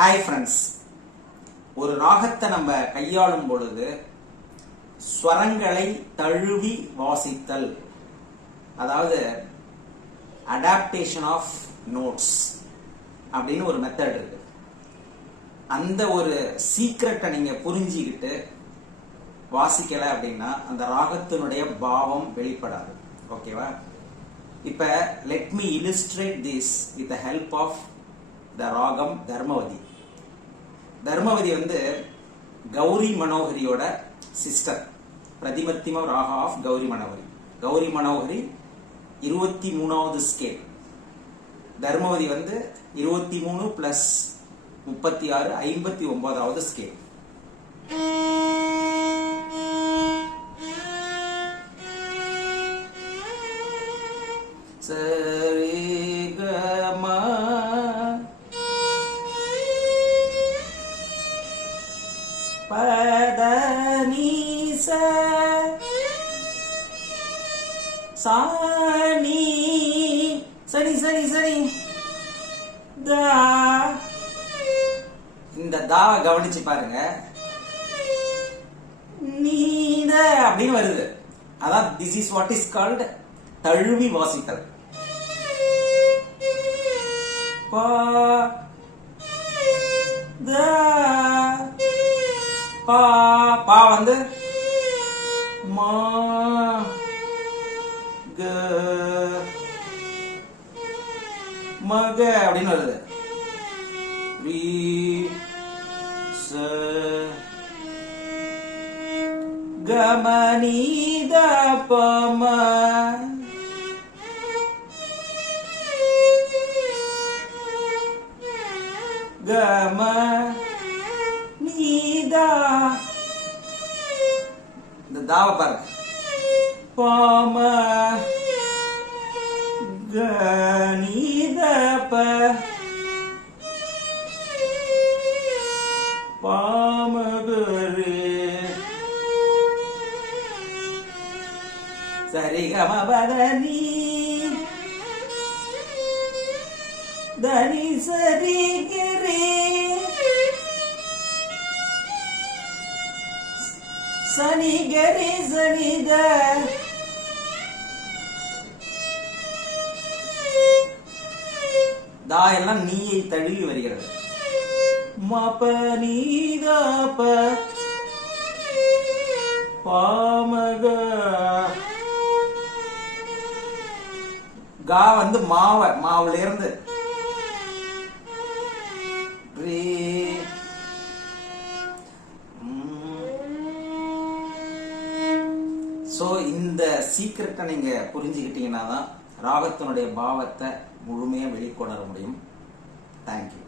Hi friends, ஒரு ராகத்தை நம்ம கையாளும் பொழுது ஸ்வரங்களை தழுவி வாசித்தல், அதாவது அடாப்டேஷன் ஆஃப் நோட்ஸ் அப்படின்னு ஒரு மெத்தட் இருக்கு. அந்த ஒரு சீக்ரெட்டை நீங்க புரிஞ்சுக்கிட்டு வாசிக்கல அப்படின்னா அந்த ராகத்தினுடைய பாவம் வெளிப்படாது. ஓகேவா? இப்ப let me illustrate this with the help of the ராகம் தர்மவதி. தர்மவதி கௌரி மனோகரியோட சிஸ்டர். பிரதிமத்திம ராகா ஆஃப் கௌரி மனோகரி. கௌரி மனோகரி 23வது ஸ்கேல். தர்மவதி 23 பிளஸ் 36 59வது ஸ்கேல். சாணி சரி சரி சரி தா. இந்த தா கவனிச்சு பாருங்க, நீத அப்படின்னு வருது. அதான் this is what is called தழுவி வாசித்தல். பா தா பா பா மா மக அப்படின்னு வருது. ரீ ச கமனித பம கம நீதா. இந்த தாவ பாருங்க. பம கனித ப பாமகரே சரி கம பதனி தனி சரி கிரே சனி கரி சனித தா எல்லாம் நீயை தழுவி வருகிறது. மப நீதாப பாமக கா மாவுல இருந்து சோ இந்த சீக்கிரட்டை நீங்க புரிஞ்சுக்கிட்டீங்கன்னா தான் ராகத்தினுடைய பாவத்தை முழுமையா வெளிக்கொணர முடியும். தேங்க்யூ.